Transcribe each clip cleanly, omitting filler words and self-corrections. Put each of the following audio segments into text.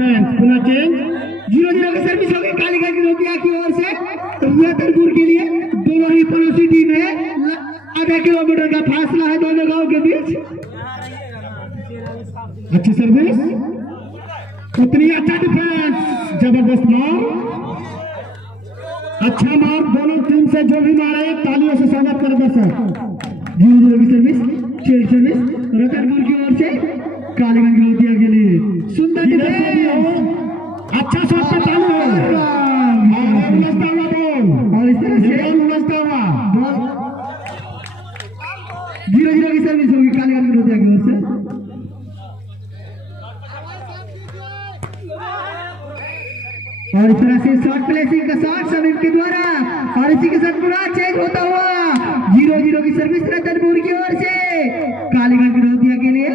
Defence पुनः change 0-0 की service होगी कालीगंज नोटिया की ओर से रतनपुर के लिए। दोनों ही पड़ोसी टीम है, आधा किलोमीटर का फासला है दोनों गांव के बीच। अच्छी सर्विस, उतनी अच्छा डिफेंस, जबरदस्त मार, अच्छा मार। दोनों टीम से जो भी मारे तालियों से स्वागत कर दर्शक। 0-0 की सर्विस, चेंज सर्विस रतनपुर की ओर से कालीगंज नोटिया के लिए। सुंदर डिफेंस, अच्छा शॉट पे चालू है और इस तरह से 0-0 की सर्विस होगी कालीगंज नोटिया की ओर से। और इस तरह से शॉट प्लेसिंग का शॉट समीप के द्वारा और इसी के साथ पूरा चेंज होता हुआ 0-0 की सर्विस रतनपुर की ओर से कालीगंज नोटिया के लिए।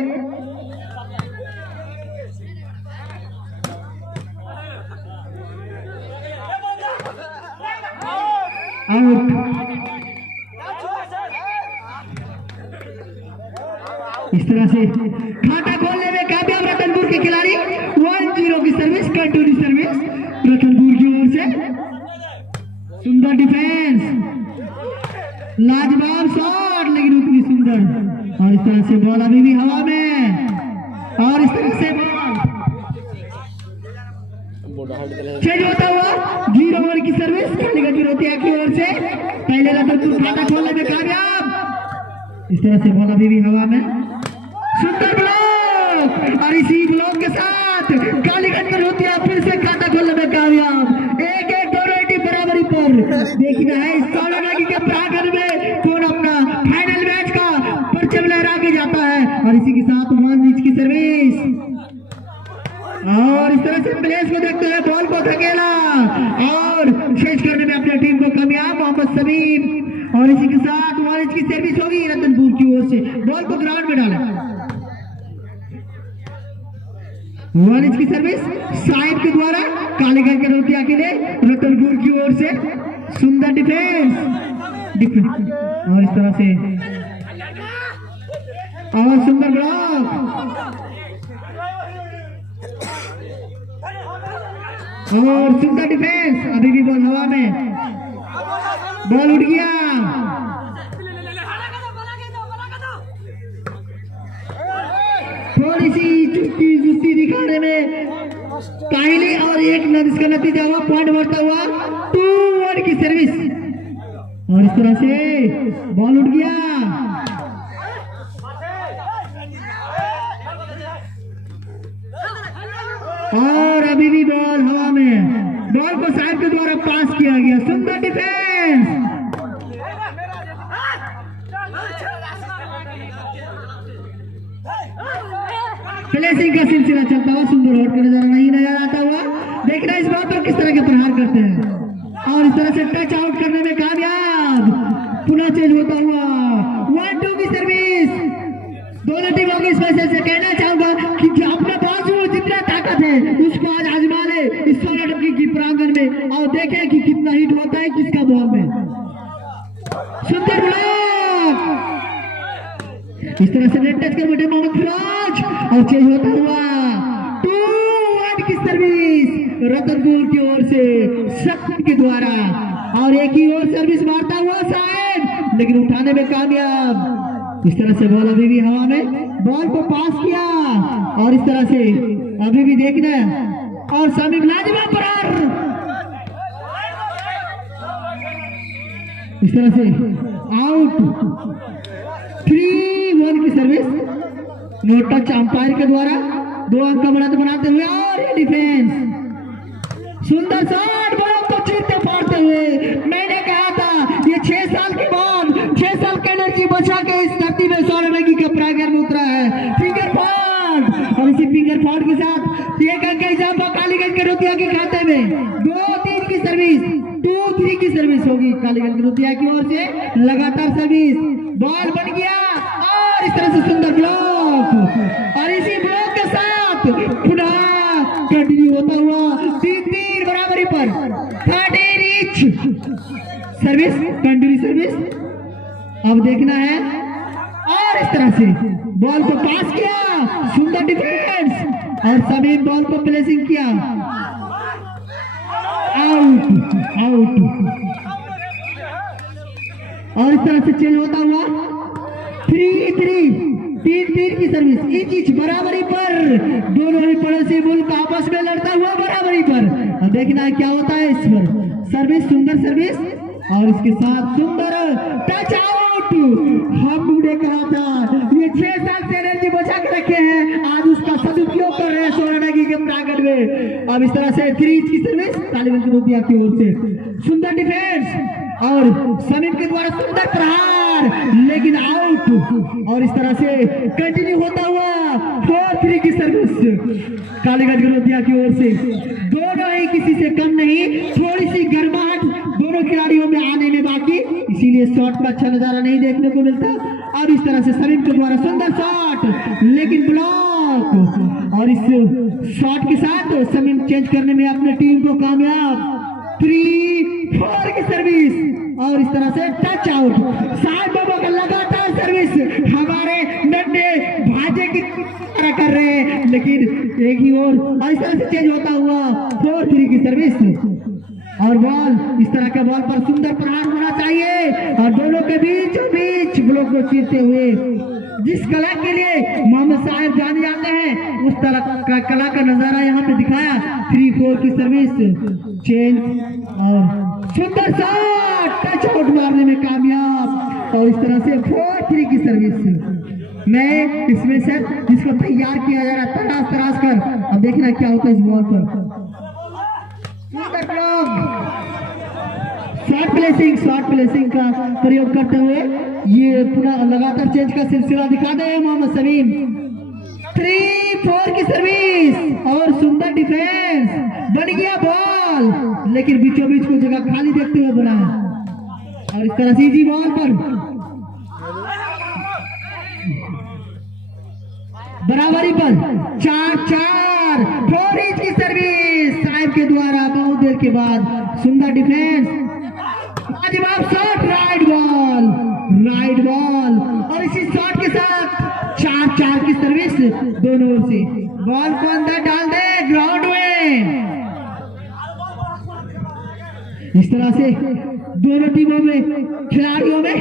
आउट। इस तरह से खाता खोलने में कामयाब रतनपुर के खिलाड़ी। 1-0 की सर्विस, कंटिन्यू सर्विस रतनपुर की ओर से। सुंदर डिफेंस, लाजवाब शॉट लेकिन उतनी सुंदर। और इस तरह से बॉल अभी भी हवा में और इस तरह से चेंज होता हुआ 0 की सर्विस कालीगंज नोटिया की ओर से। पहले रतनपुर खाता खोलने में कामयाब। इस तरह से बॉल अभी भी हवा में, सुंदर ब्लॉक और इसी ब्लॉक के साथ कालीगंज नोटिया फिर से खाता खोलने में कामयाब। 1-1 दोनों टीम बराबरी पर। देखना है इस टूर्नामेंट के प्रांगण में कौन अपना फाइनल मैच का परचम लहरा के जाता है। और इसी के साथ 1 की सर्विस और इस तरह से प्लेस को देखते हैं, बॉल को धकेला और चेंज करने में अपनी टीम को कामयाब मोहम्मद समीम। और इसी के साथ 1 की सर्विस होगी रतनपुर की ओर से। बॉल को ग्राउंड में डालें। 1 की सर्विस साइड के द्वारा कालीगंज नोटिया के लिए रतनपुर की ओर से। सुंदर डिफेंस और इस तरह से और सुंदर ब्लॉक और सुंदर डिफेंस। अभी भी बॉल हवा में, बॉल उठ गया। थोड़ी सी चुस्ती दिखाने में काहिली और एक रन इसका नतीजा हुआ, पॉइंट बढ़ता हुआ 2-1 की सर्विस। और इस तरह से बॉल उठ गया और अभी भी बॉल हवा में, बॉल को साइड के द्वारा पास किया गया। सुंदर डिफेंस, प्लेसिंग का सिलसिला चलता हुआ सुंदर हॉट का नजारा नजर आता हुआ। देखना इस बात पर किस तरह के प्रहार करते हैं और इस तरह से टच आउट करने में कामयाब। पुनः चेंज होता हुआ 1-2 की सर्विस। दोनों टीमों को इस वजह से कहना चाहूंगा कि जो अपने बाजू जितना ताकत है उसको आज आजमा ले इस टूर्नामेंट की प्रांगण में और देखें कि कितना हिट होता है किसका बॉल में। सुंदर ब्लॉक, इस तरह से नेट टच कर बैठे मोहम्मद फिरोज और चेंज होता हुआ 2-1 की सर्विस रतनपुर की ओर से शक्ति के द्वारा। और एक ही और सर्विस मारता हुआ साहेब लेकिन उठाने में कामयाब। इस तरह से बॉल अभी भी हवा में, बॉल को पास किया और इस तरह से अभी भी देखना और समीम लाजवाब प्रहार। इस तरह से आउट। 3-1 की सर्विस, नो टच अंपायर के द्वारा 2 अंक का बढ़त बनाते हुए। और ये डिफेंस, सुंदर शॉट, बॉल को चीरते फाड़ते हुए। मैंने कहा था ये 6 साल के बाद 6 साल की एनर्जी बचा के इस धरती में सोलंकी का प्रांगण में उतरा है। फिंगर फॉल्ट और इसी फिंगर फॉल्ट के साथ एक अंक का इजाफा कालीगंज नोटिया के खाते में। 2-3 की सर्विस, 2-3 की सर्विस होगी कालीगंज नोटिया की ओर से। लगातार सर्विस, बॉल बन गया और इस तरह से सुंदर ब्लॉक और इसी ब्लॉक के साथ पुनः कंटिन्यू होता हुआ 3-3 बराबरी पर। 30 रीच सर्विस, कंटिन्यू सर्विस। अब देखना है और इस तरह से बॉल को पास किया, सुंदर डिफेंस और सभी बॉल को प्लेसिंग किया, आउट आउट। और इस तरह से चेंज होता हुआ 3-3, 3-3 की सर्विस, इच बराबरी पर, दोनों ही पड़ोसी मुल्क आपस में लड़ता हुआ बराबरी पर। अब देखना है क्या होता है इस पर। सर्विस, सुंदर सर्विस और इसके साथ सुंदर टच आउट। हमने कहा था ये 6 साल से एनर्जी बचा के रखे हैं, आज उसका सदुपयोग कर रहे हैं सोनागी के प्रांगण में। अब इस तरह से 3 की सर्विस तालिबान की ओर से, सुंदर डिफेंस और समीम के द्वारा सुंदर प्रहार, लेकिन आउट। और इस तरह से कंटिन्यू होता हुआ 4-3 की सर्विस कालीगंज गलोतिया की ओर से। दोनों ही किसी से कम नहीं, थोड़ी सी गर्माहट दोनों खिलाड़ियों में आने में बाकी, इसीलिए शॉट का अच्छा नजारा नहीं देखने को मिलता। अब इस तरह से समीम के द्वारा सुंदर शॉट, लेकिन ब्लॉक। और इस शॉट के साथ समीम चेंज करने में अपने टीम को कामयाब। 3-4 की सर्विस और इस तरह से टच आउट। साहब बाबा का लगातार सर्विस हमारे नन्हे भाजे की तरह कर रहे हैं, लेकिन एक ही और इस तरह से चेंज होता हुआ 4-3 की सर्विस। और बॉल, इस तरह के बॉल पर सुंदर प्रहार होना चाहिए और दोनों के बीच ब्लॉक को चीरते हुए जिस कला के लिए मोहम्मद साहब जाने जाते हैं, उस तरह का कला का नजारा यहाँ पे दिखाया। 3-4 की सर्विस, चेंज और सुंदर शॉट, टच आउट मारने में कामयाब। और इस तरह से 4-3 की सर्विस। मैं इसमें से जिसको तैयार किया जा रहा है तराश कर, अब देखना क्या होता है इस बॉल पर। शॉर्ट प्लेसिंग का प्रयोग करते हुए ये पूरा लगातार चेंज का सिलसिला दिखा दे मोहम्मद समीम। 3-4 की सर्विस और सुंदर डिफेंस, बन गया बॉल, लेकिन बीचों बीच को जगह खाली देखते हुए बना। और इस तरह से इजी बॉल पर बराबरी पर 4-4, 4 इंच की सर्विस साहिब के द्वारा बहुत देर के बाद। सुंदर डिफेंस, लाजवाब शॉट, राइट बॉल और इसी शॉट के साथ 4-4 की सर्विस दोनों ओर से। बॉल को अंदर डाल दे ग्राउंड में। इस तरह से दोनों टीमों में खिलाड़ियों में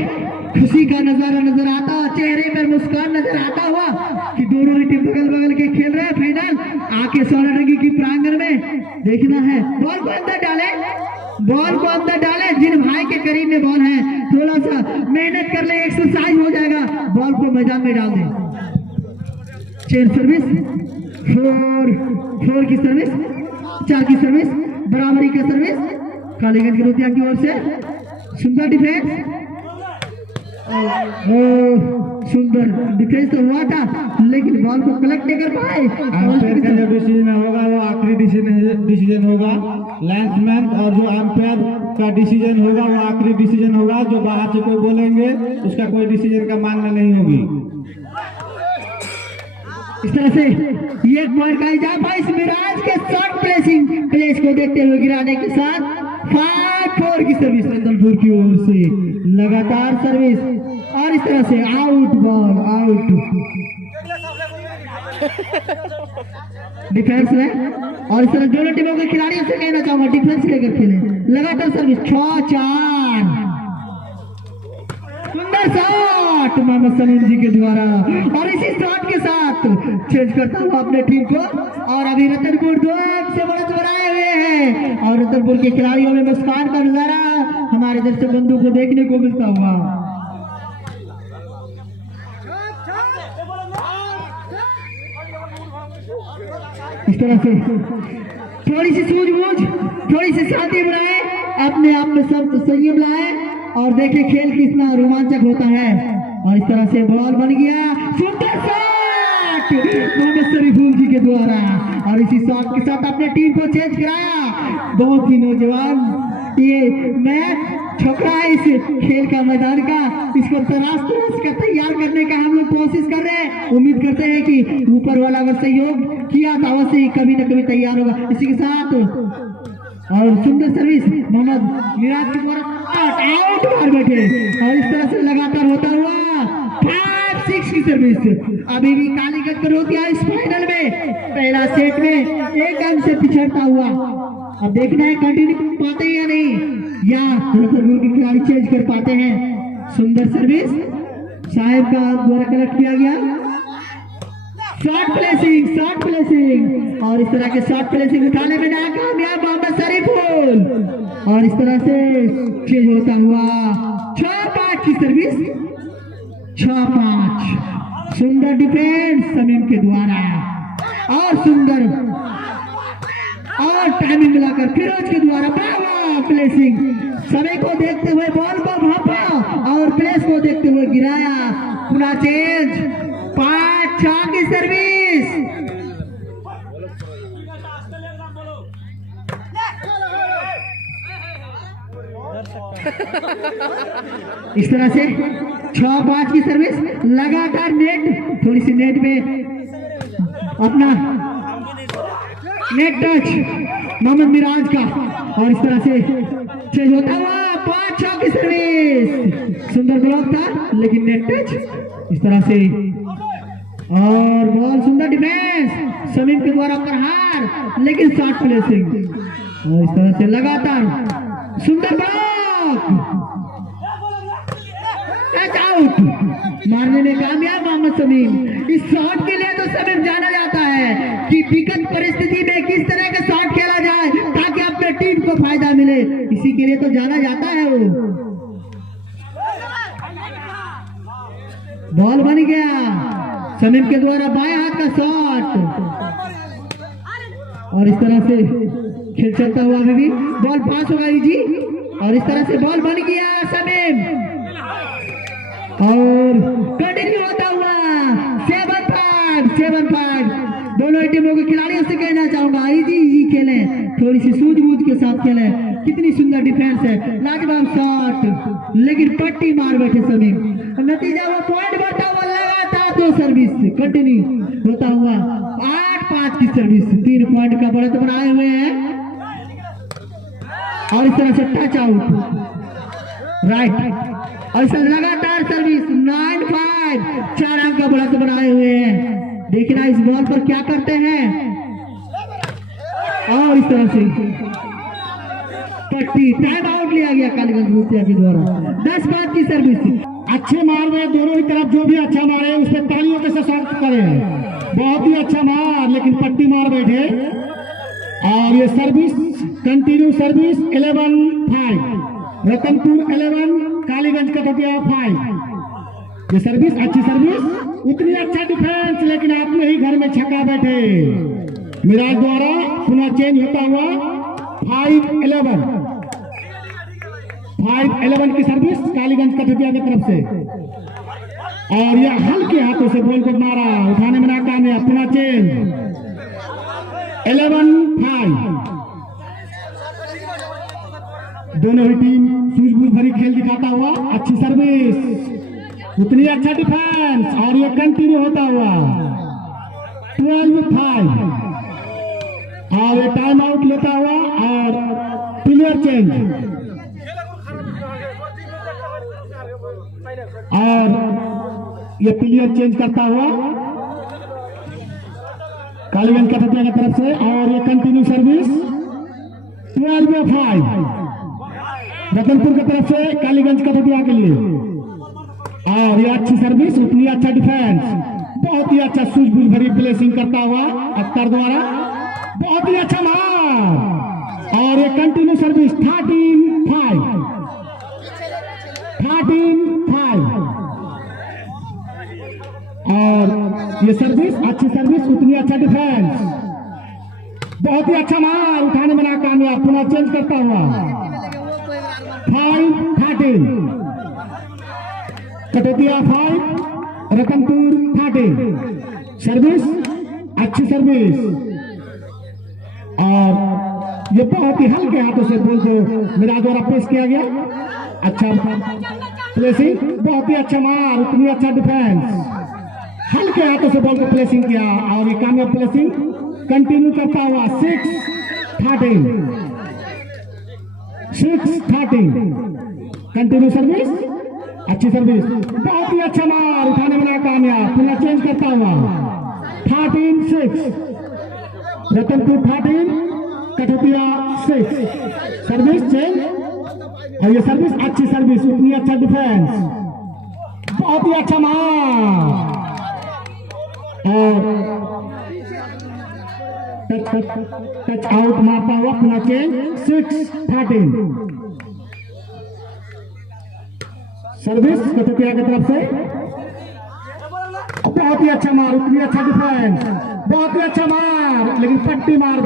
खुशी का नजारा नजर आता, चेहरे पर मुस्कान नजर आता हुआ कि दोनों ही टीम बगल बगल के खेल रहे हैं फाइनल। आके सोनाडंगी की प्रांगण में देखना है, बॉल को अंदर डाले, बॉल को अंदर डाले। जिन भाई के करीब में बॉल है थोड़ा सा मेहनत कर ले, एक्सरसाइज हो जाएगा, बॉल को मैदान में डाल दे। चेंज सर्विस, 4 की सर्विस, 4 की सर्विस, बराबरी की सर्विस कालीगंज गलोतिया की ओर से। सुंदर डिफेंस, सुंदर डिफेंस तो हुआ था, लेकिन बॉल को कलेक्ट नहीं कर पाए। अंपायर का जो डिसीजन होगा वो आखिरी डिसीजन होगा। लाइन्समैन और जो अंपायर का डिसीजन होगा वो आखिरी डिसीजन होगा। जो बाहर से कोई बोलेंगे उसका कोई डिसीजन का मान्य नहीं होगी। इस तरह से ये पॉइंट का इजाफा इस मिराज के शॉट प्लेस को देखते हुए गिराने के साथ 5-4 की सर्विस रतनपुर की ओर से, लगातार सर्विस और इस तरह से आउट बॉल, आउट। डिफेंस में और इस तरह दोनों टीमों के खिलाड़ियों से कहना चाहूंगा डिफेंस लेकर खेले, लगातार सर्विस। 6-4, सुंदर शॉट मोहम्मद सलीम जी के द्वारा और इसी शॉट के साथ चेंज करता हुआ अपने टीम को। और अभी रतनपुर 2 से बढ़त बनाए हुए हैं और रतनपुर के खिलाड़ियों में मुस्कान का नजारा हमारे दर्शक बंधु को देखने को मिलता हुआ। इस तरह से थोड़ी सी सूझबूझ, थोड़ी सी शांति बनाए, अपने आप में सब संयम लाए और देखे खेल कितना रोमांचक होता है। और इस तरह से बॉल बन गया, सुंदर शॉट मोहम्मद शरीफुल जी के द्वारा और इसी शॉट के साथ अपने टीम को चेंज कराया। बहुत ही नौजवान ये मैच छोकरा है इस खेल का मैदान का, इसको तराश कर तैयार करने का हम लोग कोशिश कर रहे हैं। उम्मीद करते हैं कि ऊपर वाला अगर सहयोग किया तो अवश्य ही कभी न कभी तैयार होगा। इसी के साथ और सुंदर सर्विस मोहम्मद मिराज के द्वारा आउट मार बैठे और इस तरह से लगातार होता हुआ 5 6 की सर्विस। अभी भी कालीगंज को रोक दिया इस फाइनल में। पहला सेट में एक अंक से पिछड़ता हुआ। अब देखना है कंटिन्यू पाते हैं या नहीं, या रतनपुर के खिलाड़ी चेंज कर पाते हैं। सुंदर सर्विस साहेब का द्वारा कलेक्ट किया गया। शॉर्ट प्लेसिंग और इस तरह के शॉर्ट प्लेसिंग उठाने में नाकामयाब मोहम्मद शरीफुल। और इस तरह से चेंज होता हुआ 6-5 की सर्विस। 6-5। सुंदर डिफेंस समीम के द्वारा और सुंदर और टाइमिंग मिलाकर फिरोज के द्वारा प्लेसिंग। समय को देखते हुए बॉल को भापा और प्लेस को देखते हुए गिराया। पुनः चेंज 5-6 की सर्विस। इस तरह से 6-5 की सर्विस लगातार। नेट थोड़ी सी नेट में अपना नेट टच मोहम्मद मिराज का और इस तरह से चेंज होता हुआ 5-6 की सर्विस। सुंदर ब्लॉक था लेकिन नेट टच इस तरह से। और बॉल सुंदर डिफेंस समीम के द्वारा प्रहार लेकिन शॉर्ट प्लेसिंग और इस तरह से लगातार सुंदर ब्लॉक। टच आउट मारने में कामयाब मोहम्मद समीम। इस शॉट के लिए तो समीम जाना जाता है कि विकट परिस्थिति में किस तरह का शॉट खेला जाए ताकि अपने टीम को फायदा मिले, इसी के लिए तो जाना जाता है वो। बॉल बन गया समीम के द्वारा बाएं हाथ का शॉट और इस तरह से खेल चलता हुआ अभी भी बॉल पास होगा जी। और इस तरह से बॉल बन गया समीम और कंटिन्यू होता हुआ 7-5। दोनों टीमों के खिलाड़ियों से कहना चाहूंगा इजी खेलें, थोड़ी सी सूझबूझ के साथ खेलें। कितनी सुंदर डिफेंस है, लाजवाब शॉट लेकिन पट्टी मार बैठे समीम। नतीजा वो पॉइंट बढ़ता हुआ लगातार 2 सर्विस कंटिन्यू होता हुआ 8-5 की सर्विस। 3 पॉइंट का बढ़त बनाए हुए हैं और इस तरह से टच आउट राइट और इस लगातार सर्विस 9-5। 4 अंक का बढ़त बनाए हुए हैं। देखना इस बॉल पर क्या करते हैं और इस तरह से पट्टी टाइम आउट लिया गया कालीगंज मुखिया के द्वारा। 10-5 की सर्विस। अच्छे मार रहे दोनों ही तरफ, जो भी अच्छा मारे उस पर तालियों के साथ स्वागत करें। बहुत ही अच्छा मार लेकिन पट्टी मार बैठे। और ये service continue service 11-5। Ratanpur 11 Kaliganj का 5। ये सर्विस अच्छी सर्विस, उतनी अच्छा डिफेंस लेकिन आपने ही घर में छक्का बैठे। मिराज द्वारा पुनः चेंज होता हुआ 5-11 की सर्विस कालीगंज कटोटिया की तरफ से। और यह हल्के हाथों से बॉल को मारा, उठाने में नाकामयाब। पुनः चेंज 11-5। दोनों ही टीम सूझबूझ भरी खेल दिखाता हुआ अच्छी सर्विस, उतनी अच्छा डिफेंस और ये कंटिन्यू होता हुआ 12-5। और ये टाइम आउट लेता हुआ और प्लेयर चेंज। और ये प्लेयर चेंज करता हुआ कालीगंज कटोटिया की तरफ से। और ये कंटिन्यू सर्विस 12-5 रतनपुर की तरफ से कालीगंज कटोटिया के लिए। और ये अच्छी सर्विस, उतनी अच्छा डिफेंस, बहुत ही अच्छा सूझबूझ भरी प्लेसिंग करता हुआ अख्तर द्वारा। बहुत ही अच्छा मार और ये कंटिन्यू सर्विस 13-5। और ये सर्विस अच्छी सर्विस, उतनी अच्छा डिफेंस, बहुत ही अच्छा मार, उठाने में नाकामयाब। पुनः चेंज करता हुआ 5-13। कटोटिया 5 रतनपुर 13। सर्विस अच्छी सर्विस और ये बहुत ही हल्के हाथों से बॉल को मिराज द्वारा पेश किया गया। अच्छा प्लेसिंग, बहुत ही अच्छा मार, उतनी अच्छा डिफेंस, हल्के हाथों से बॉल को प्लेसिंग किया और ये कामयाब प्लेसिंग कंटिन्यू करता हुआ 6-13 कंटिन्यू सर्विस अच्छी सर्विस, बहुत ही अच्छा मार, उठाने में नाकामयाब, पुनः चेंज करता हुआ 13-6, रतनपुर 13, कठपुतिया 6, सर्विस चेंज, और ये सर्विस अच्छी सर्विस, उतनी अच्छा डिफेंस, बहुत ही अच्छा मार, और टच आउट मारता हुआ पुनः चेंज 6-13, सर्विस कठपुतिया की तरफ से, बहुत ही अच्छा मार, उतनी अच्छा डिफेंस, बहुत ही अच्छा मार, लेकिन पट्टी मार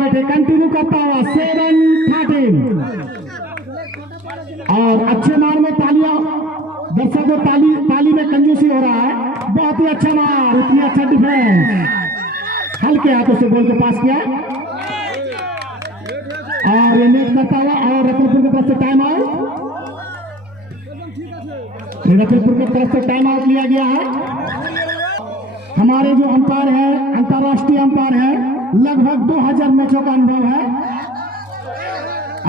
बैठे, कंटिन्यू करता हुआ 7-13, और अच्छे मार में तालियां, दर्शकों ताली में कंजूसी हो रहा है, बहुत ही अच्छा मार, उतनी अच्छा डिफेंस, हल्के हाथों से बॉल को पास किया, और ये नेट करता हुआ, और रतनपुर की तरफ से टाइम आउट, रतनपुर की तरफ से टाइम आउट लिया गया है। हमारे जो अंपायर है, अंतर्राष्ट्रीय अंपायर है, लगभग 2000 मैचों का अनुभव है,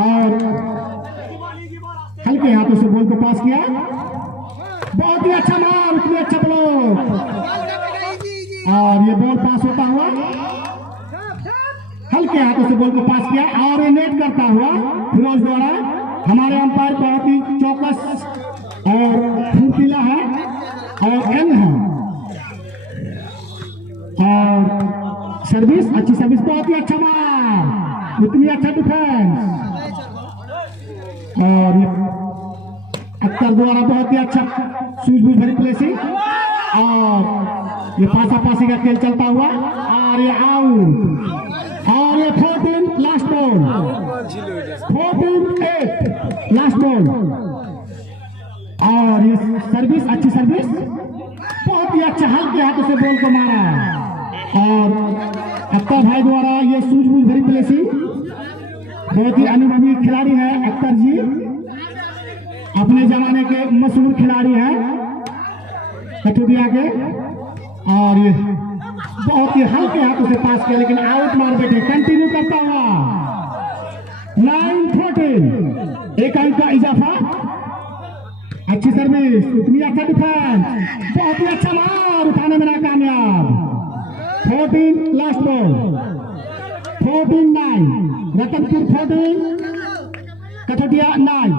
और हल्के हाथों से बॉल को पास किया, बहुत ही अच्छा मार, उतनी अच्छा ब्लॉक, और ये बॉल पास होता हुआ, हल्के हाथों से बॉल को पास किया, और ये नेट करता हुआ फिरोज द्वारा। हमारे अंपायर बहुत ही चौकस और फुर्तीला है और एन है, और सर्विस अच्छी सर्विस, बहुत ही अच्छा मार, उतनी अच्छा डिफेंस, और अख्तर द्वारा बहुत ही अच्छा सूझबूझ भरी प्लेसिंग, और ये पासापासी का खेल चलता हुआ, और ये आउट, और ये 14 लास्ट बॉल, 14-8 लास्ट बॉल, और ये सर्विस अच्छी सर्विस, बहुत ही अच्छा हल्के हाथों से बॉल को मारा, और अख्तर भाई द्वारा ये सूझबूझ भरी प्लेसिंग, बहुत ही अनुभवी खिलाड़ी है अख्तर जी, अपने जमाने के मशहूर खिलाड़ी हैं कठपुतिया के, और ये बहुत ही हल्के हाथों से पास किया, लेकिन आउट मार बैठे, कंटिन्यू करता हुआ 9-14, एक अंक का इजाफा, अच्छी सर्विस, उतनी अच्छा डिफेंस, बहुत ही अच्छा मार, उठाने में नाकामयाब, 14 लास्ट बॉल, 14-9, रतनपुर 14, कठपुतिया 9,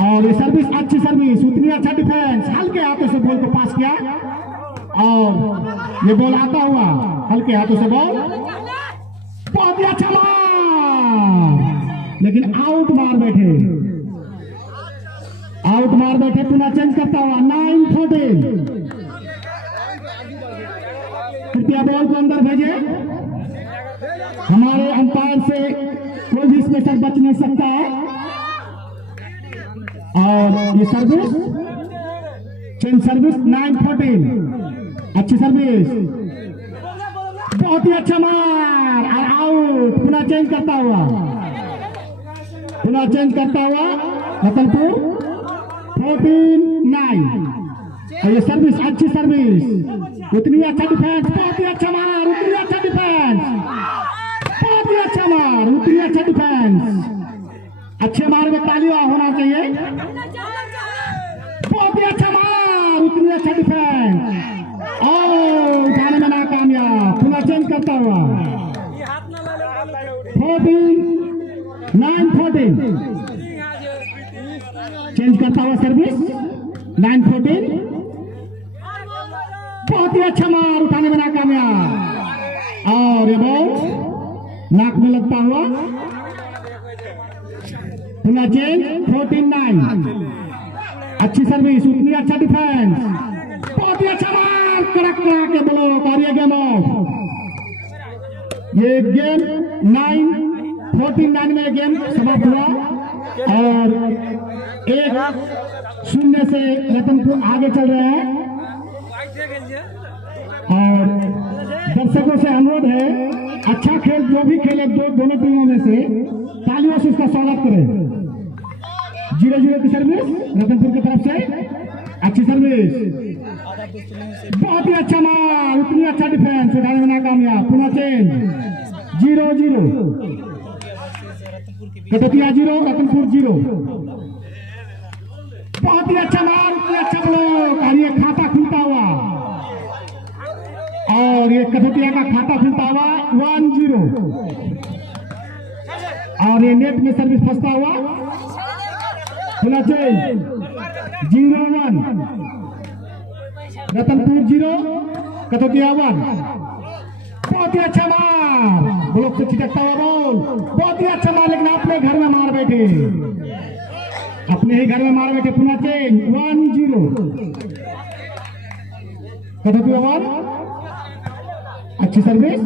और ये सर्विस अच्छी सर्विस, उतनी अच्छा डिफेंस, हल्के हाथों से बॉल को पास किया, और ये बॉल आता हुआ हल्के हाथों से बॉल, बहुत ही अच्छा मार, लेकिन आउट मार बैठे, पुनः चेंज करता हुआ 9-14, कृपया बॉल को अंदर भेजे, हमारे अंपायर से कोई भी स्पेशल बच नहीं सकता है, और ये सर्विस चेंज सर्विस 9-14, अच्छी सर्विस, बहुत ही अच्छा मार, और आउट, पुनः चेंज करता हुआ रतनपुर 14-9, और ये सर्विस अच्छी सर्विस, उतनी अच्छा डिफेंस, बहुत ही अच्छा मार, उतनी अच्छा डिफेंस, बहुत ही अच्छा मार, उतनी अच्छा डिफेंस, अच्छे मार में तालियां होना चाहिए, बहुत ही अच्छा मार, उतनी अच्छा डिफेंस, और उठाने में नाकामयाब, पुनः चेंज करता हुआ 9-14, चेंज करता हुआ सर्विस 9-14, बहुत ही अच्छा मार, उठाने में नाकामयाब, और ये बॉल नाक में लगता हुआ, पुनः चेंज 14-9, अच्छी सर्विस, उतनी अच्छा डिफेंस, बहुत ही अच्छा मार, कड़क के ब्लॉक, और ये गेम ऑफ, ये गेम 14-9 में गेम समाप्त हुआ, और 1-0 से रतनपुर आगे चल रहे हैं, और दर्शकों से अनुरोध है, अच्छा खेल जो भी खेले दोनों टीमों में से तालियों से उसका स्वागत करें। 0-0 की सर्विस रतनपुर की तरफ से, अच्छी सर्विस, बहुत ही अच्छा मार, उतनी अच्छा डिफेंस, उठाने में नाकामयाब, पुनः चेंज 0-0, कठपुतिया 0, रतनपुर 0। बहुत ही अच्छा मार, अच्छा ब्लॉक, और ये खाता खुलता हुआ, और ये कथोतिया का खाता खुलता हुआ 1-0, और ये नेट में सर्विस फंसता हुआ, खुला चेंज 0-1, रतनपुर 0, कथोतिया 1। बहुत ही अच्छा मार, ब्लॉक से छिटकता हुआ बॉल, बहुत ही अच्छा मार, लेकिन अपने घर में मार बैठे, अपने ही घर में मार बैठे। पुनः चेंज 1-0, कथोतिया 1, अच्छी सर्विस,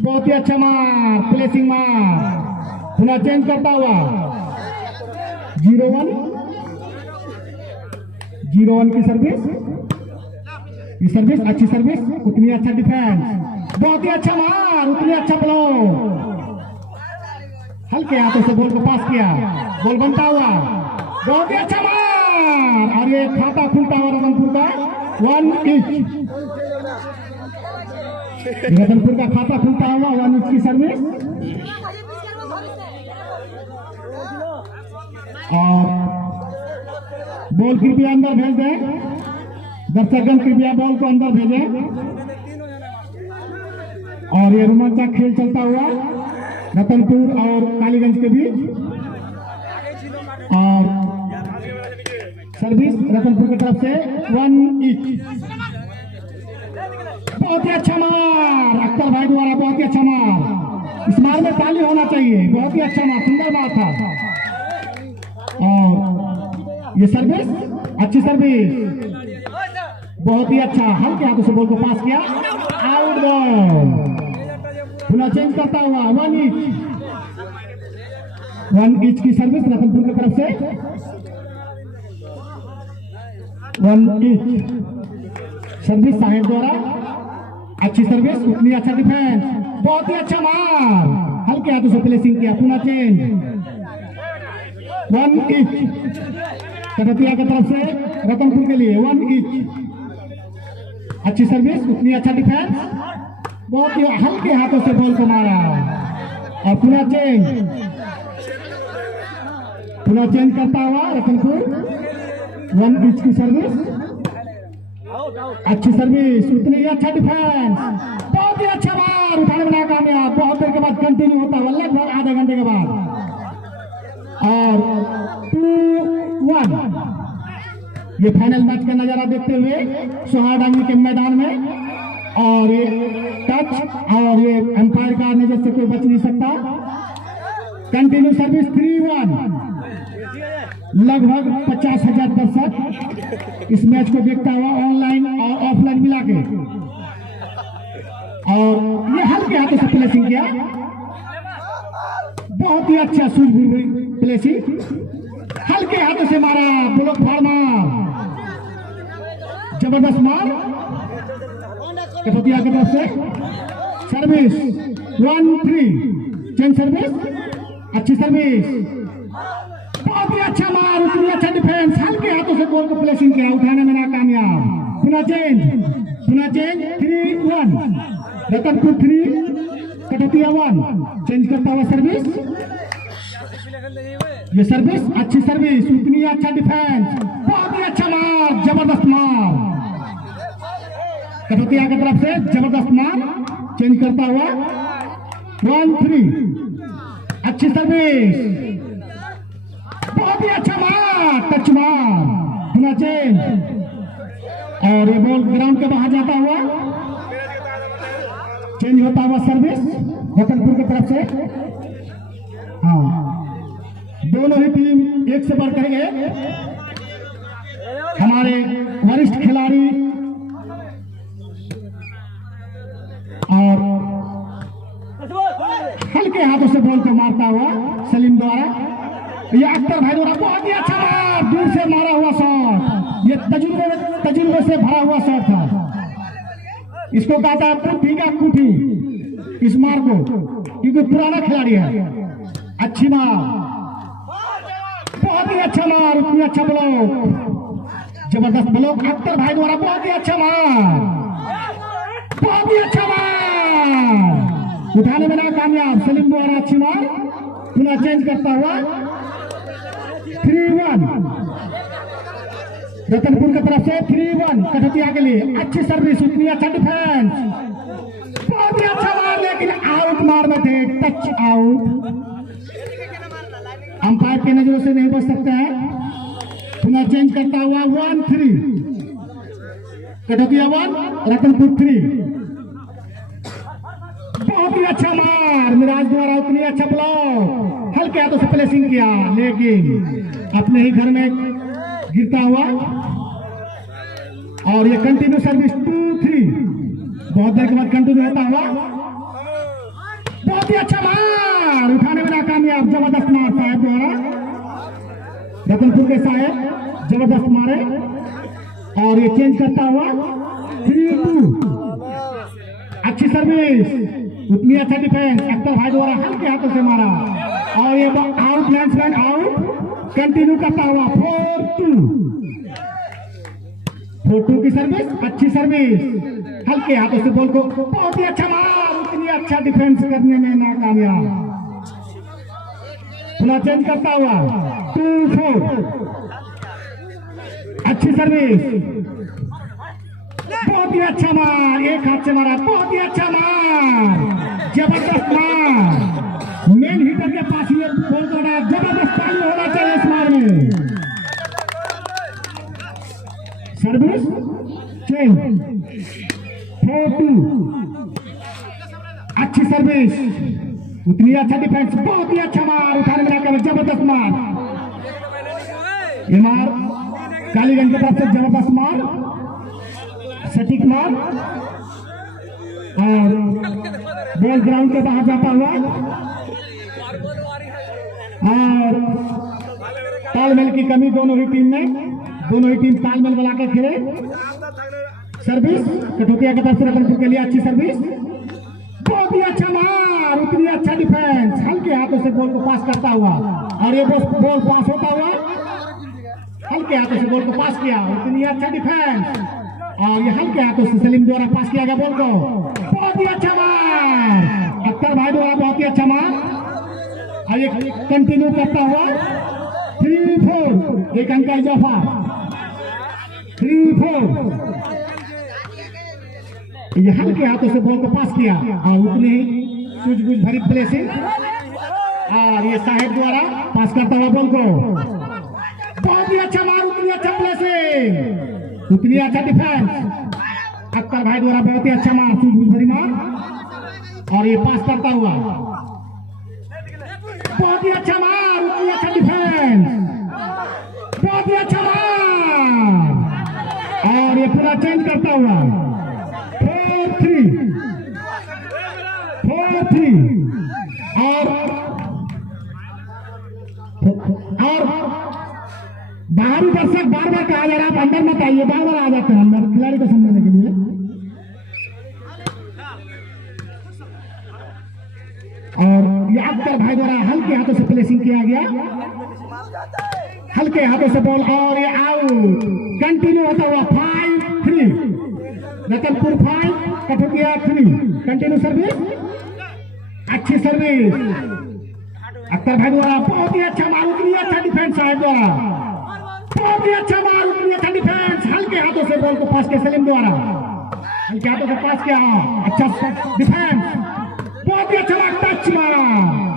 बहुत ही अच्छा मार, प्लेसिंग मार, पुनः चेंज करता हुआ 0-1, 0-1 की सर्विस, ये सर्विस अच्छी सर्विस, उतनी अच्छा डिफेंस, बहुत ही अच्छा मार, उतनी अच्छा ब्लॉक, हल्के हाथों से बॉल को पास किया, बॉल बनता हुआ, बहुत ही अच्छा मार, और ये खाता खुलता हुआ रतनपुर का 1-1, रतनपुर का खाता खुलता हुआ 1-1 की सर्विस, और बॉल कृपया अंदर भेज दें, दर्शकगण कृपया बॉल को अंदर भेजें, और ये रोमांचक खेल चलता हुआ रतनपुर और कालीगंज के बीच, और सर्विस रतनपुर की तरफ से 1-1, बहुत ही अच्छा मार, अख्तर भाई द्वारा बहुत ही अच्छा मार, इस मार में ताली होना चाहिए, बहुत ही अच्छा मार, सुंदर मार था, और ये सर्विस अच्छी सर्विस, बहुत ही अच्छा, हल्के हाथों से बॉल को पास किया, आउट बॉल, पुनः चेंज करता हुआ 1-1 की सर्विस रतनपुर की तरफ से 1-1 सर्विस साहेब द्वारा, अच्छी सर्विस, उतनी अच्छा डिफेंस, बहुत ही अच्छा मार, हल्के हाथों से प्लेसिंग किया, पुनः चेंज 1-1 कटतिया की तरफ से रतनपुर के लिए 1-1, अच्छी सर्विस, उतनी अच्छा डिफेंस, बहुत ही हल्के हाथों से बॉल को मारा, और पुनः चेंज करता हुआ रतनपुर 1-1 की सर्विस, अच्छी सर्विस, उतनी ही अच्छा डिफेंस, बहुत ही अच्छा मार, उठाने में नाकामयाब, बहुत देर के बाद कंटिन्यू होता है, लगभग आधे घंटे के बाद, और 2-1 ये फाइनल मैच का नजारा देखते हुए सोहाडांगी के मैदान में, और ये टच, और ये अंपायर का नजर से कोई बच नहीं सकता, कंटिन्यू सर्विस 3-1, लगभग 50,000 दर्शक इस मैच को देखता हुआ ऑनलाइन और ऑफलाइन मिला के, और ये हल्के हाथों से प्लेसिंग किया, बहुत ही अच्छा सूझबूझ प्लेसिंग, हल्के हाथों से मारा, ब्लॉक फाड़ मार, जबरदस्त मार, कटोतिया की तरफ से सर्विस 1-3, चेंज सर्विस, अच्छी सर्विस, बहुत ही अच्छा मार, उतनी अच्छा डिफेंस, हल्के हाथों से बॉल को प्लेसिंग किया, उठाने में नाकामयाब, पुनः चेंज 3-1, रतनपुर 3, कटोतिया 1, चेंज करता हुआ सर्विस, ये सर्विस अच्छी सर्विस, उतनी अच्छा डिफेंस, बहुत ही अच्छा मार, जबरदस्त मार, कटोतिया की तरफ से जबरदस्त मार, चेंज करता हुआ 1-3, अच्छी सर्विस, बहुत ही अच्छा मार, टच मार, पुनः चेंज, और ये बॉल ग्राउंड के बाहर जाता हुआ, चेंज होता हुआ सर्विस रतनपुर की तरफ से, हाँ दोनों ही टीम एक से बढ़कर एक, हमारे वरिष्ठ खिलाड़ी और हल्के हाथों से बॉल को मारता हुआ सलीम द्वारा, ये अख्तर भाई द्वारा बहुत ही अच्छा मार, दूर से मारा हुआ शॉट, ये तजुर्बे से भरा हुआ शॉट था, इसको कहता है पुट्ठी का कुठी, इस मार को, क्योंकि पुराना खिलाड़ी है, अच्छी मार, बहुत ही अच्छा मार, उतनी अच्छा ब्लॉक, जबरदस्त ब्लॉक अख्तर भाई द्वारा, बहुत ही अच्छा मार, बहुत ही अच्छा मार, उठाने में नाकामयाब, सलीम द्वारा अच्छी मार, पुनः चेंज करता हुआ 3-1, रतनपुर की तरफ से 3-1 कठतिया के लिए। अच्छी सर्विस, उतनी अच्छा डिफेंस, बहुत ही अच्छा मार, लेकिन आउट मार में थे, टच आउट। अंपायर की नजरों से नहीं बच सकता है। पुनः चेंज करता हुआ 1-3, कठतिया 1 रतनपुर 3। बहुत ही अच्छा मार, मिराज द्वारा उतनी अच्छा ब्लॉक, हल्के हाथों से प्लेसिंग किया, लेकिन अपने ही घर में गिरता हुआ। और ये कंटिन्यू सर्विस 2-3, बहुत देर के बाद कंटिन्यू होता हुआ। बहुत ही अच्छा मार, उठाने में नाकामयाब, जबरदस्त मार साहेब द्वारा, रतनपुर के साहेब जबरदस्त मारे। और ये चेंज करता हुआ 3-2, अच्छी सर्विस, उतनी अच्छा डिफेंस, अख्तर भाई द्वारा हल्के हाथों से मारा। और ये आउट, लैंड्समैन आउट, कंटिन्यू करता हुआ 4-2 की सर्विस, अच्छी सर्विस, हल्के हाथों से बॉल को, बहुत ही अच्छा मारा, उतनी अच्छा डिफेंस करने में नाकामयाब। पुनः चेंज करता हुआ 2-4, अच्छी सर्विस, बहुत ही अच्छा मार, एक हाथ से मारा, बहुत ही अच्छा मार, जबरदस्त मार, मेन हिटर के पास ये बॉल को डाला, जबरदस्त पानी होना चाहिए इस मार में। सर्विस चेंज 4-2, अच्छी सर्विस, उतनी अच्छा डिफेंस, बहुत ही अच्छा मार, उठाने में नाकाम, जबरदस्त मार। ये मार कालीगंज की तरफ से जबरदस्त मार, सटीक मार, और बॉल ग्राउंड के बाहर जाता हुआ। और तालमेल की कमी दोनों ही टीम में, दोनों ही टीम तालमेल बनाकर खेले। सर्विस कठौतिया की तरफ से रतनपुर के लिए अच्छी सर्विस, बहुत ही अच्छा मार, उतनी अच्छा डिफेंस, हल्के हाथों से बॉल को पास करता हुआ। और ये बॉल पास होता हुआ, हल्के हाथों से बॉल को पास किया, उतनी अच्छा डिफेंस, और ये हल्के हाथों से सलीम द्वारा पास किया गया बॉल को, बहुत ही अच्छा मार, अख्तर भाई द्वारा बहुत ही अच्छा मार। और ये कंटिन्यू करता हुआ 3-4, एक अंक का इजाफा, 3-4। ये हल्के हाथों से बॉल को पास किया, और उतनी ही सूझबूझ भरी प्लेसिंग, और ये साहेब द्वारा पास करता हुआ बॉल को, बहुत ही अच्छा मार, उतनी अच्छा प्लेसिंग, उतनी अच्छा डिफेंस, अख्तर भाई द्वारा बहुत ही अच्छा मार, सूझबूझ भरी मार। और ये पास करता हुआ, बहुत ही अच्छा मार, उतनी अच्छा डिफेंस, बहुत ही अच्छा मार। और ये पूरा चेंज करता हुआ 4-3, और बाहरी दर्शक बार बार कहा जा रहा है, आप अंदर मत आइए, बार बार आ जाते हैं अंदर खिलाड़ी को समझाने के लिए। और ये अख्तर भाई द्वारा हल्के हाथों से प्लेसिंग किया गया, हल्के हाथों से बॉल, और ये आउट, कंटिन्यू होता हुआ 5-3, रतनपुर 5 कठौतिया 3, कंटिन्यू सर्विस, अच्छी सर्विस, अख्तर भाई द्वारा बहुत ही अच्छा मार, उतनी अच्छा डिफेंस साहब द्वारा, बहुत ही अच्छा मार, उतनी अच्छा डिफेंस, हल्के हाथों से बॉल को पास किया सलीम द्वारा, हल्के हाथों से पास किया, अच्छा डिफेंस, बहुत ही अच्छा मार,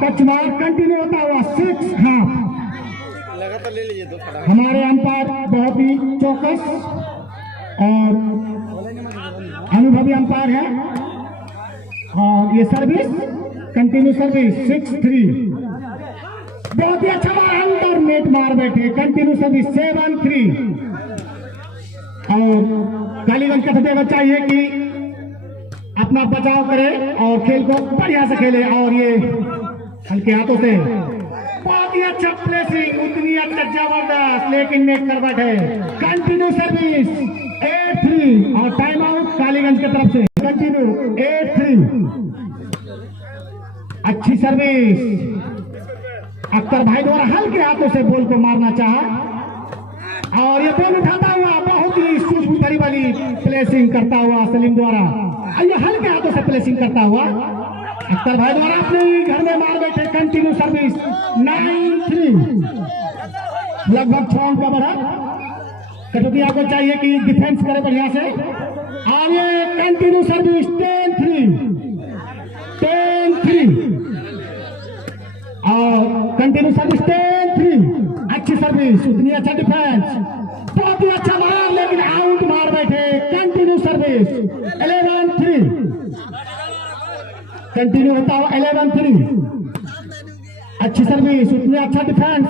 टच मार, कंटिन्यू होता हुआ 6 हाफ। लगातार ले लीजिए दो खड़ा। हमारे अंपायर बहुत ही चौकस और अनुभवी अंपायर है। और ये सर्विस कंटिन्यू सर्विस 6-3, बहुत ही अच्छा मार, अंडर नेट मार बैठे, कंटिन्यू सर्विस 7-3। और कालीगंज का देना चाहिए कि अपना बचाव करे और खेल को बढ़िया से खेले। और ये हल्के हाथों से बहुत ही अच्छा प्लेसिंग, उतनी अच्छा जबरदस्त, लेकिन नेट कर बैठे, कंटिन्यू सर्विस 8-3। और टाइम आउट कालीगंज की तरफ से, कंटिन्यू 8-3, अच्छी सर्विस, अख्तर भाई द्वारा हल्के हाथों से बॉल को मारना चाहा और ये बॉल उठाता हुआ बहुत ही सूझबूझ भरी वाली प्लेसिंग करता हुआ सलीम द्वारा, ये हल्के हाथों से प्लेसिंग करता हुआ अख्तर भाई द्वारा अपने घर में मार बैठे। कंटिन्यू सर्विस 9-3, लगभग 6 अंक का बढ़ा। कटोतिया को चाहिए कि डिफेंस करे बढ़िया से। और ये कंटिन्यू सर्विस 10-3 और कंटिन्यू सर्विस 10-3। अच्छी सर्विस, उतनी अच्छा डिफेंस, बहुत ही अच्छा मार, लेकिन आउट मार बैठे। कंटिन्यू सर्विस 11-3, कंटिन्यू होता हुआ 11-3। अच्छी सर्विस, उतनी अच्छा डिफेंस।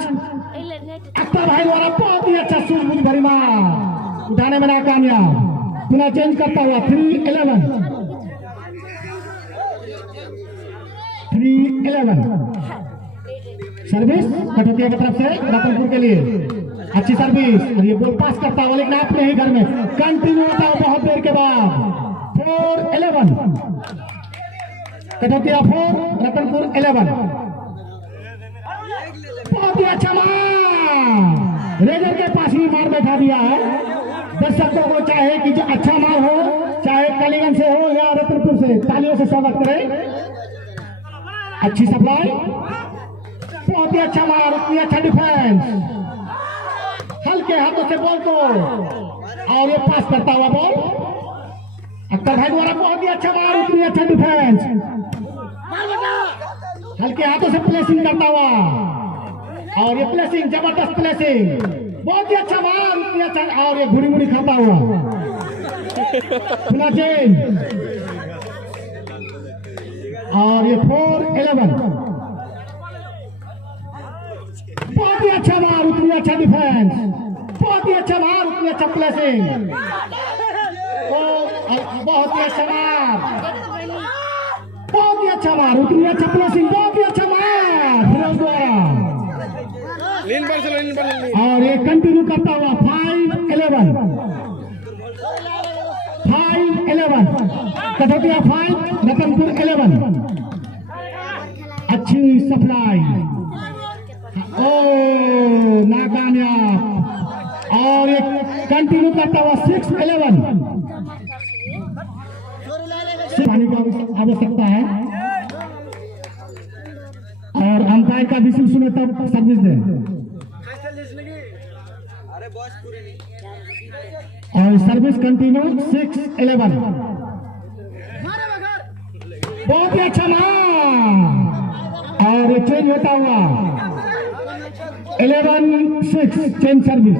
अख्तर भाई द्वारा बहुत ही अच्छा सूझबूझ भरी मार, उठाने में नाकामयाब। पुनः चेंज करता हुआ 3-11 सर्विस कटोतिया की तरफ से रतनपुर के लिए। अच्छी सर्विस, और ये बॉल पास करता हुआ, लेकिन अपने ही घर में कंटिन्यू होता है बहुत देर के बाद। 4-11 कटोतिया 4 रतनपुर 11। बहुत ही अच्छा मार, रेजर के पास ही मार बैठा दिया है। दर्शकों को चाहे कि जो अच्छा मार हो, चाहे कालीगंज से हो या रतनपुर से, तालियों से स्वागत करें। अच्छी सप्लाई, बहुत ही अच्छा मार, उतनी अच्छा डिफेंस, हल्के हाथों से बॉल को, और ये पास करता हुआ बॉल अख्तर भाई द्वारा बहुत ही अच्छा मार, उतनी अच्छा डिफेंस, हल्के हाथों से प्लेसिंग करता हुआ, और ये प्लेसिंग जबरदस्त प्लेसिंग, बहुत ही अच्छा मार, उतनी अच्छा, और ये घुड़ी मुड़ी खाता हुआ। पुनः चेंज, और ये 4-11 बहुत ही अच्छा मार, उतनी अच्छा डिफेंस, बहुत ही अच्छा मार, उतनी अच्छा प्लेसिंग, बहुत ही अच्छा मार, बहुत ही अच्छा मार, उतनी अच्छा प्लेसिंग, बहुत ही अच्छा मार फिरोज द्वारा। और ये कंटिन्यू करता हुआ 5-11 कटोतिया 5 रतनपुर 11। अच्छी सप्लाई, ओ नाकामयाब, और ये कंटिन्यू करता हुआ 6-11। पानी की आवश्यकता है, और अंपायर का विषय सुने तब सर्विस दे। और सर्विस कंटिन्यू 6-11। बहुत ही अच्छा मार, और ये चेंज होता हुआ 11-6 चेंज सर्विस।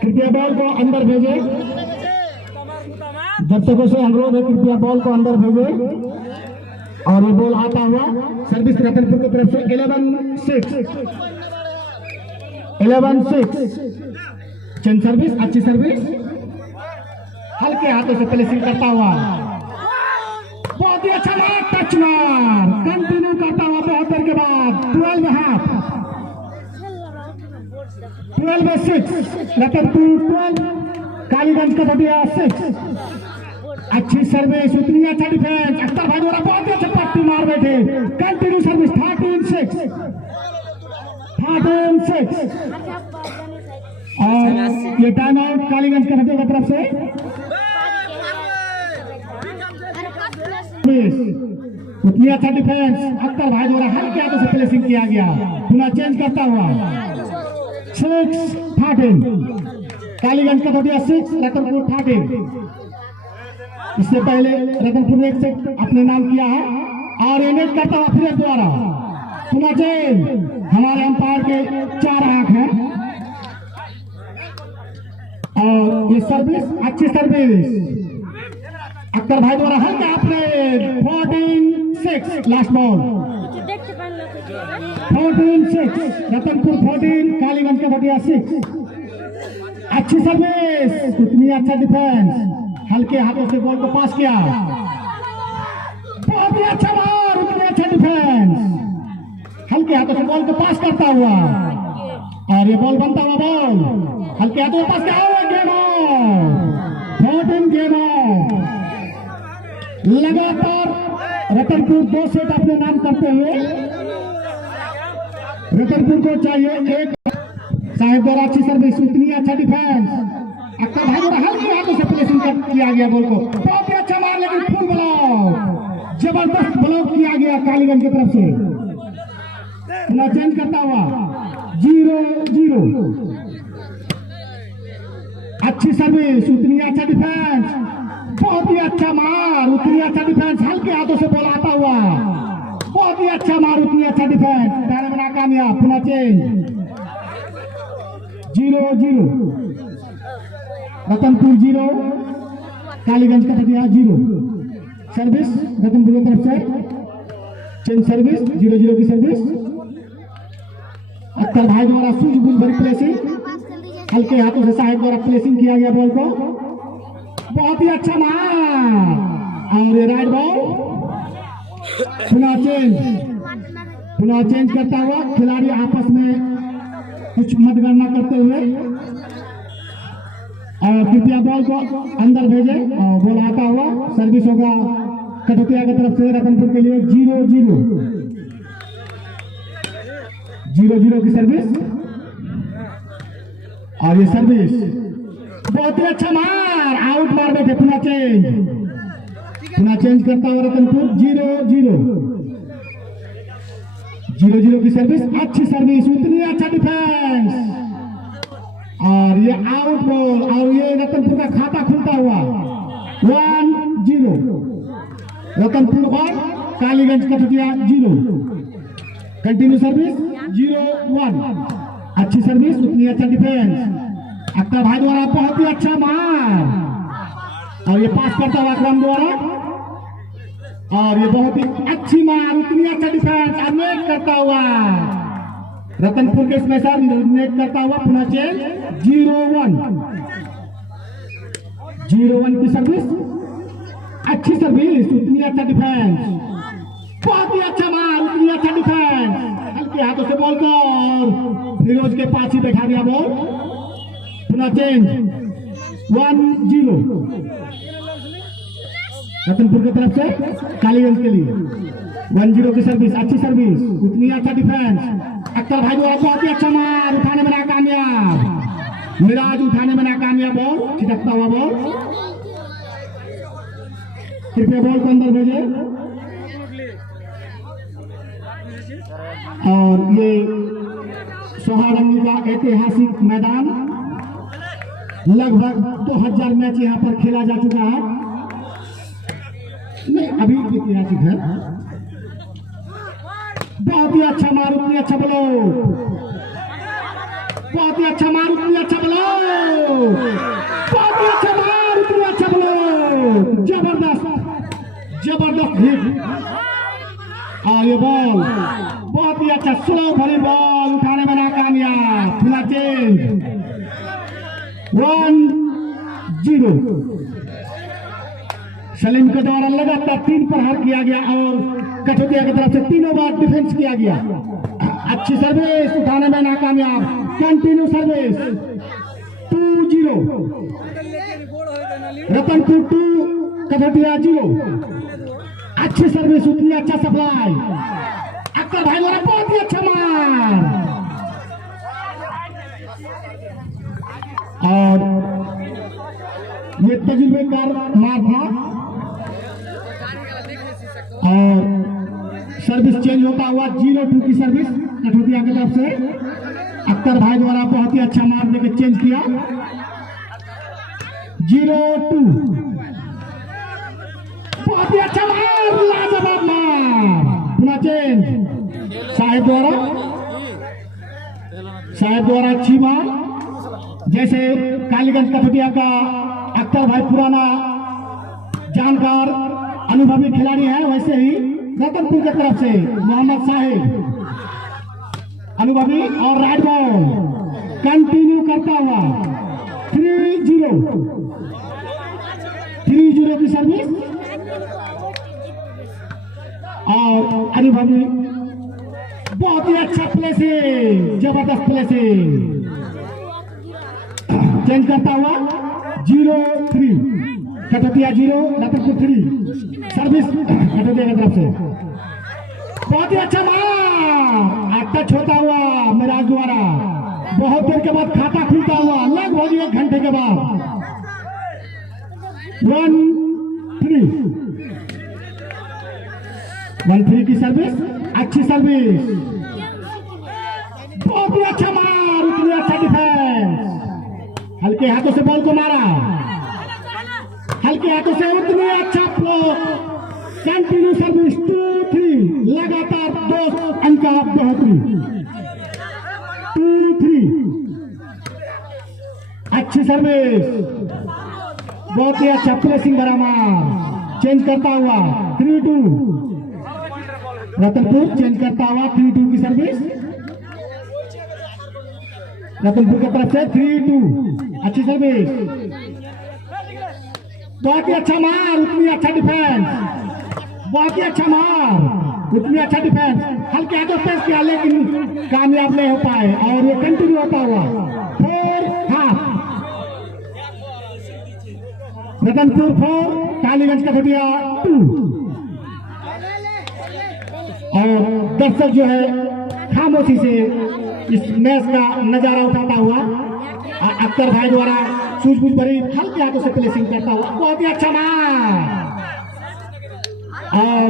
कृपया बॉल को अंदर भेजे, दर्शकों से अनुरोध है कृपया बॉल को अंदर भेजे। और ये बॉल आता हुआ सर्विस रतनपुर की तरफ से 11-6 चेंज सर्विस। अच्छी सर्विस, हल्के हाथों से प्लेसिंग करता हुआ, बहुत ही अच्छा मार, टच मार, कंटिन्यू करता हुआ बहुत देर के बाद। 12.5 रतनपुर 12, कालीगंज का कटोतिया 6। अच्छी सर्विस, उतनी अच्छा डिफेंस, अख्तर भाई द्वारा बहुत ही अच्छा पट्टी मार बैठे। कंटिन्यू सर्विस 13-6 और ये टाइम आउट कालीगंज के कटोतिया की तरफ से। उतनी अच्छा डिफेंस, अख्तर भाई द्वारा हल्के हाथों से प्लेसिंग किया गया। पुनः चेंज करता हुआ 6-13 कालीगंज का कटोतिया 6 रतनपुर 13। इससे पहले रतनपुर ने एक सेट अपने नाम किया है, और ये नेट करता हुआ फिर द्वारा। पुनः चेंज, हमारे अंपायर के 4 आंख हैं, और ये सर्विस अच्छी सर्विस, अख्तर भाई द्वारा हल्का अपने 14-6 लास्ट बॉल 14-6 रतनपुर 14 कालीगंज का कटोतिया 6। अच्छी सर्विस, उतनी अच्छा डिफेंस, हल्के हाथों से बॉल को पास किया, बहुत ही अच्छा मार, उतनी अच्छा डिफेंस, हल्के हाथों से बॉल को पास करता हुआ, और ये बॉल बनता हुआ बॉल हल्के हाथों से पास किया। Game of 14 game of. लगातार रतनपुर 2 सेट अपने नाम करते हुए रतनपुर को चाहिए एक। साहेब द्वारा अच्छी सर्विस, उतनी अच्छा डिफेंस, अख्तर भाई द्वारा हल्के हाथों से प्लेसिंग किया गया बॉल को, बहुत ही अच्छा मार, लेकिन फुल ब्लॉक, जबरदस्त ब्लॉक किया गया कालीगंज की तरफ से। चेंज करता हुआ 0-0। अच्छी सर्विस, उतनी अच्छा डिफेंस, बहुत ही अच्छा मार, उतनी अच्छा डिफेंस, हल्के हाथों से बॉल आता हुआ, बहुत ही अच्छा मार, उतनी अच्छा डिफेंस, उठाने में नाकामयाब। पुनः चेंज, 0-0। रतनपुर 0, कालीगंज का खटिया 0। सर्विस रतनपुर की तरफ से चेंज सर्विस, 0-0 की सर्विस। अख्तर भाई द्वारा सूझबूझ भरी प्लेसिंग, हल्के हाथों से साहिब द्वारा प्लेसिंग किया गया बॉल को, बहुत ही अच्छा मार। और ये राइट बॉल, पुनः चेंज करता हुआ, खिलाड़ी आपस में कुछ मतगणना करते हुए, और कृपया बॉल को अंदर भेजे। और बॉल आता हुआ, सर्विस होगा कटोतिया की तरफ से रतनपुर के लिए 0-0 की सर्विस। और ये सर्विस बहुत ही अच्छा मार, आउट मार बैठे। पुनः चेंज करता हुआ रतनपुर 0-0 की सर्विस, अच्छी सर्विस, उतनी अच्छा डिफेंस, और ये आउट बॉल। और ये रतनपुर का खाता खुलता हुआ 1-0। रतनपुर और कालीगंज कटोतिया 0। Continue service 0-1। अच्छी सर्विस, उतनी अच्छा डिफेंस, अख्तर भाई द्वारा बहुत ही अच्छा मार, और ये पास करता हुआ अकरम द्वारा, और ये बहुत ही अच्छी मार, उतनी अच्छा डिफेंस, और नेट करता हुआ रतनपुर के इसमें सर नेट करता हुआ। पुनः चेंज 0-1 की सर्विस, अच्छी सर्विस, उतनी अच्छा डिफेंस, बहुत ही अच्छा मार, उतनी अच्छा डिफेंस, हल्के हाथों से बॉल को, और फिरोज के पास ही बैठा दिया बॉल। पुनः चेंज 1-0 रतनपुर की तरफ से कालीगंज के लिए 1-0 की सर्विस, अच्छी सर्विस, उतनी अच्छा डिफेंस, अख्तर भाई द्वारा बहुत ही अच्छा मार, उठाने में नाकामयाब, मिराज उठाने में नाकामयाब, बॉल छिटकता हुआ बॉल, कृपया बॉल को अंदर भेजे। और ये सोहारंगी का ऐतिहासिक मैदान, लगभग 2000 मैच यहाँ पर खेला जा चुका है, नहीं अभी ऐतिहासिक है। बहुत ही अच्छा मार, उतनी अच्छा बोलो, बहुत ही अच्छा मार, उतनी अच्छा बोलो, बहुत ही अच्छा मार, उतनी अच्छा बोलो, जबरदस्त हिट। और ये बॉल बहुत ही अच्छा, स्लो भरी बॉल, उठाने में नाकामयाब। पुनः चेंज 1-0। सलीम के द्वारा लगातार 3 प्रहार किया गया, और कटोतिया की तरफ से तीनों बार डिफेंस किया गया। अच्छी सर्विस, उठाने में नाकामयाब, कंटिन्यू सर्विस 2-0। रतनपुर 2 कटोतिया 0। अच्छी सर्विस, उतनी अच्छा सप्लाई, अख्तर भाई द्वारा बहुत ही अच्छा मार, और ये तजुर्बेकार मार था। और सर्विस चेंज होता हुआ 0-2 की सर्विस कटोतिया की तरफ से, अख्तर भाई द्वारा बहुत ही अच्छा मार देकर चेंज किया 0-2। बहुत ही अच्छा मार, लाजवाब मार। पुनः चेंज, साहेब द्वारा अच्छी मार, जैसे कालीगंज कटोतिया का अख्तर भाई पुराना जानकार अनुभवी खिलाड़ी है, वैसे ही रतनपुर की तरफ से मोहम्मद साहिब अनुभवी, और राइट बॉल कंटिन्यू करता हुआ 3-0 की सर्विस, और अनुभवी बहुत ही अच्छा प्ले से, जबरदस्त प्ले से, चेंज करता हुआ 0-3, कटोतिया 0 रतनपुर 3। सर्विस कटोतिया की तरफ से बहुत ही अच्छा मार, टच होता हुआ मिराज द्वारा, बहुत देर के बाद खाता खुलता हुआ, लगभग 1 घंटे के बाद 1-3 की सर्विस, अच्छी सर्विस, बहुत ही अच्छा मार, उतनी अच्छा डिफेंस, हल्के हाथों से बॉल को मारा, हल्के हाथों से, उतनी अच्छा ब्लॉक, कंटिन्यू सर्विस 2-3, लगातार 2 अंक का बढ़ोतरी, 2-3, अच्छी सर्विस, बहुत ही अच्छा प्लेसिंग भरा मार, चेंज करता हुआ 3-2, रतनपुर चेंज करता हुआ 3-2 की सर्विस, रतनपुर की तरफ से 3-2, अच्छी सर्विस, बहुत ही अच्छा मार, उतनी अच्छा डिफेंस, बहुत ही अच्छा मार, उतनी अच्छा डिफेंस, हल्के हाथों पेश किया लेकिन कामयाब नहीं हो पाए और ये कंटिन्यू होता हुआ 4 हाफ, रतनपुर 4, कालीगंज कठुटिया 2। और दर्शक जो है खामोशी से इस मैच का नजारा उठाता हुआ अख्तर भाई द्वारा सूझबूझ भरी हल्के हाथों से प्लेसिंग करता हुआ, बहुत ही अच्छा मार, और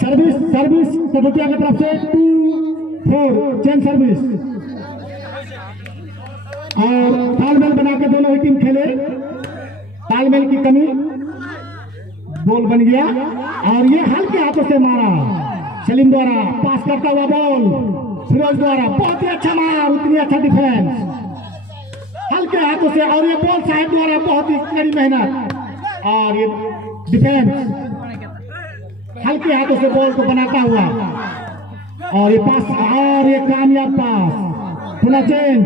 सर्विस कठुटिया की तरफ से 2-4 चेंज सर्विस, और तालमेल बना के दोनों ही टीम खेले, तालमेल की कमी, बॉल बन गया और ये हल्के हाथों से मारा, सलीम द्वारा पास करता हुआ बॉल, फिरोज द्वारा बहुत ही अच्छा मार, उतनी अच्छा डिफेंस, हल्के हाथों से, और ये बॉल साहब द्वारा बहुत ही कड़ी मेहनत, और ये डिफेंस हल्के हाथों से बॉल को बनाता हुआ, और ये पास, और ये कामयाब पास, पुनः चेंज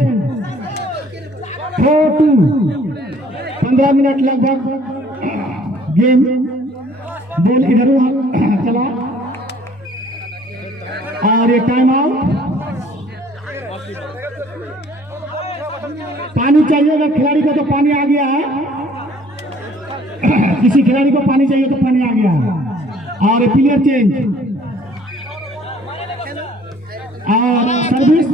4-2, 15 मिनट लगभग गेम, बॉल इधर चला और ये टाइम आउट, पानी चाहिए अगर खिलाड़ी को तो पानी आ गया है, किसी खिलाड़ी को पानी चाहिए तो पानी आ गया है, और प्लेयर चेंज, और सर्विस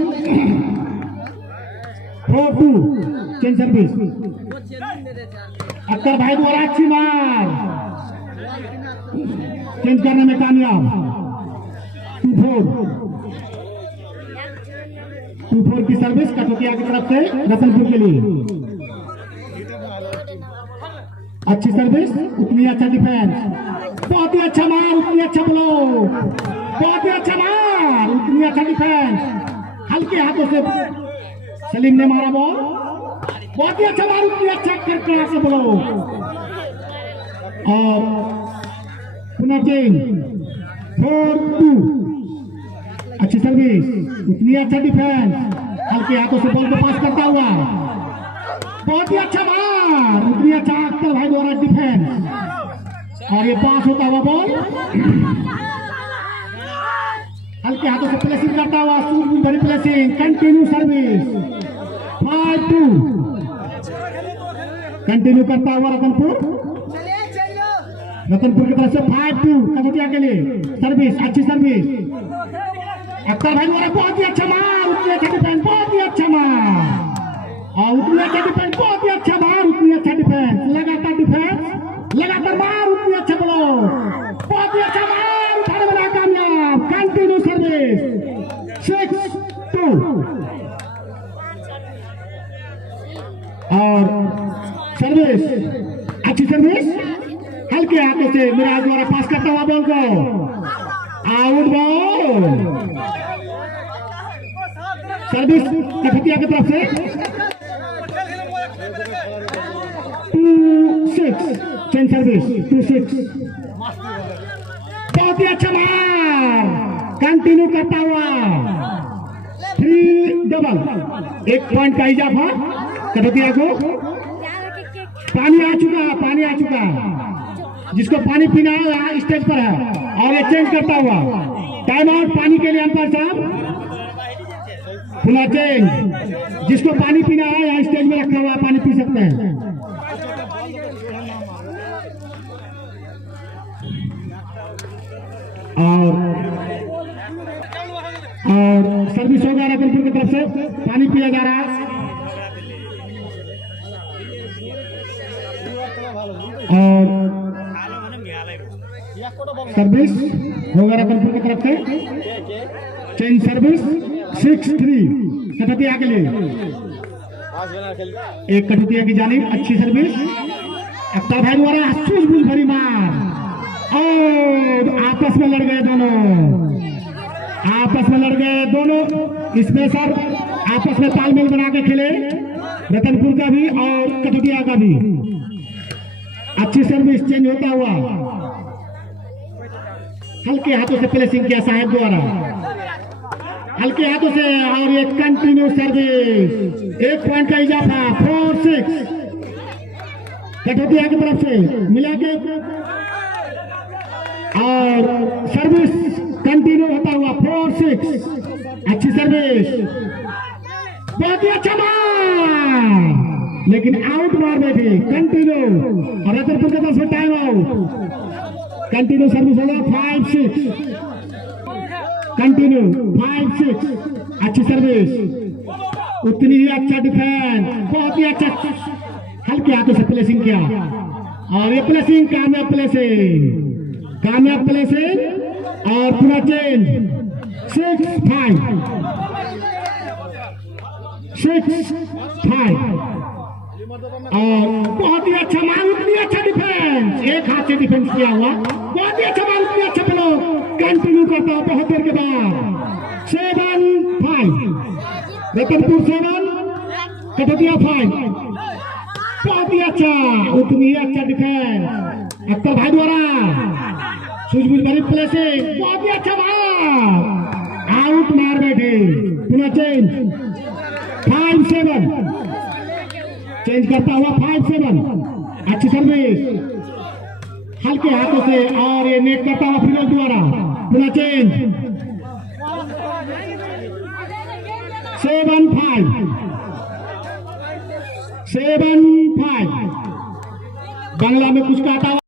4-2 चेंज सर्विस, अख्तर भाई द्वारा अच्छी मार, चेंज करने में कामयाब, 2-4 की सर्विस कठुटिया की तरफ से रतनपुर के लिए, अच्छी सर्विस, उतनी अच्छा डिफेंस, बहुत ही अच्छा मार, उतनी अच्छा ब्लॉक, बहुत ही अच्छा मार, उतनी अच्छा डिफेंस, हल्के हाथों से सलीम ने मारा बॉल, बहुत ही अच्छा मार, उतनी अच्छा करके से ब्लॉक, और पुनः चेंज 4-2, अच्छी सर्विस, उतनी अच्छा डिफेंस, हल्के हाथों से बॉल को पास करता हुआ, बहुत ही अच्छा मार, उतनी अच्छा अख्तर भाई द्वारा डिफेंस, और ये पास होता हुआ बॉल, हल्के हाथों से प्लेसिंग करता हुआ, सूझबूझ भरी प्लेसिंग, कंटिन्यू सर्विस 5-2, कंटिन्यू करता हुआ रतनपुर की तरफ से 5-2 कठुटिया के लिए, सर्विस, अच्छी सर्विस, अख्तर भाई द्वारा बहुत ही अच्छा मार, उतनी अच्छा डिफेंस, बहुत ही अच्छा मार, और उतनी अच्छा डिफेंस, बहुत ही अच्छा मार, उतनी अच्छा डिफेंस, लगातार डिफेंस, लगातार मार, उतनी अच्छा ब्लॉक, बहुत ही अच्छा मार, उठाने वाला कामयाब, कंटिन्यू सर्विस 6-2, और सर्विस, अच्छी सर्विस, हल्के हाथों से मिराज द्वारा पास करता हुआ बॉल को, आउट बॉल, सर्विस कठुटिया की तरफ से 2-6 चेंज सर्विस 2-6, बहुत ही अच्छा मार, कंटिन्यू करता हुआ 3-1, 1 पॉइंट का इजाफा कठुटिया को, पानी आ चुका, जिसको पानी पीना है यहाँ स्टेज पर है, और ये चेंज करता हुआ, टाइम आउट पानी के लिए अंपायर साहब, पुनः चेंज, जिसको पानी पीना है यहाँ स्टेज में रखा हुआ पानी पी सकते हैं, और सर्विस होगा रतनपुर की तरफ से, पानी पिया जा रहा है, और सर्विस होगा रतनपुर की तरफ से चेंज सर्विस 6-3 कटौतिया के लिए। आज बना खेल एक कटौतिया की जानिब अच्छी सर्विस अख्तर भाई द्वारा सूझबूझ भरी मार और आपस में लड़ गए दोनों, आपस में लड़ गए दोनों। इसमें सर आपस में तालमेल बना के खेले, रतनपुर का भी और कटौतिया का भी। अच्छी सर्विस चेंज होता हुआ हल्के हाथों से प्लेसिंग किया साहेब द्वारा, हल्के हाथों से, और एक कंटिन्यू सर्विस। 1 पॉइंट का इजाफा 4-6 कटौतिया की तरफ से मिला के, और सर्विस कंटिन्यू होता हुआ 4-6। अच्छी सर्विस, बहुत ही अच्छा मार, लेकिन आउट मार बैठी। कंटिन्यू, और रतनपुर के तरफ से टाइम आउट। कंटिन्यू सर्विस होगा 5-6, कंटिन्यू 5-6। अच्छी सर्विस, उतनी ही अच्छा डिफेंस, बहुत ही अच्छा हल्के हाथों से प्लेसिंग किया, और ये प्लेसिंग कामयाब प्लेसिंग, कामयाब प्लेसिंग। और पूरा चेंज 6-5 और बहुत ही अच्छा मार, उतनी अच्छा डिफेंस, एक हाथ से डिफेंस किया हुआ, बहुत ही अच्छा मार, उतनी अच्छा ब्लॉक। कंटिन्यू करता है बहुत देर के बाद 7-5, रतनपुर 7, कटौतिया 5। बहुत ही अच्छा, उतनी ही अच्छा डिफेंस अख्तर भाई द्वारा सूझबूझ भरी प्लेसिंग, बहुत ही अच्छा मार, आउट मार बैठे। पुनः चेंज 5-7, चेंज करता हुआ 5-7। अच्छी सर्विस हल्के हाथों से, और ये नेट करता हुआ फिरोज द्वारा। पुनः चेंज 7-5 बांग्ला में कुछ काटा